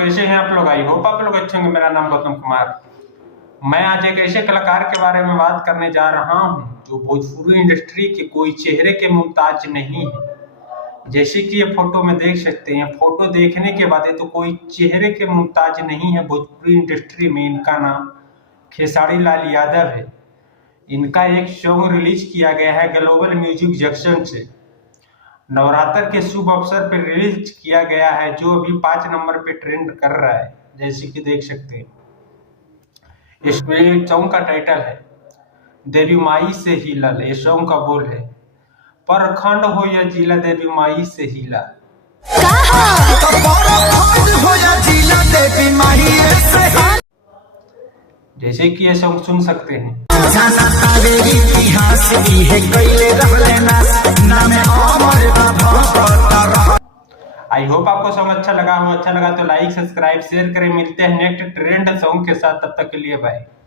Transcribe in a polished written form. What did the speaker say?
कैसे हैं आप लोग? आई होप आप लोग अच्छे होंगे। मेरा नाम गौतम कुमार। मैं आज एक ऐसे कलाकार के बारे में बात करने जा रहा हूं जो भोजपुरी इंडस्ट्री के कोई चेहरे के मुमताज नहीं है। जैसे कि ये फोटो में देख सकते हैं, फोटो देखने के बाद ये तो कोई चेहरे के मुमताज नहीं है भोजपुरी इंडस्ट्री में। इनका नाम खेसारी लाल यादव है। इनका एक सॉन्ग रिलीज किया गया है ग्लोबल म्यूजिक जंक्शन से। नवरात्र के शुभ अवसर पर रिलीज किया गया है, जो अभी 5 नंबर पे ट्रेंड कर रहा है, जैसे कि देख सकते हैं। इसमें सॉन्ग का टाइटल है देवी माई से हिलल। ये सॉन्ग का बोल है परखंड हो या जिला देवी माई से हिला। जैसे कि ये सॉन्ग सुन सकते हैं। आई होप आपको सॉन्ग अच्छा लगा हो। अच्छा लगा तो लाइक, सब्सक्राइब, शेयर करें। मिलते हैं नेक्स्ट ट्रेंड सॉन्ग के साथ, तब तक के लिए बाय।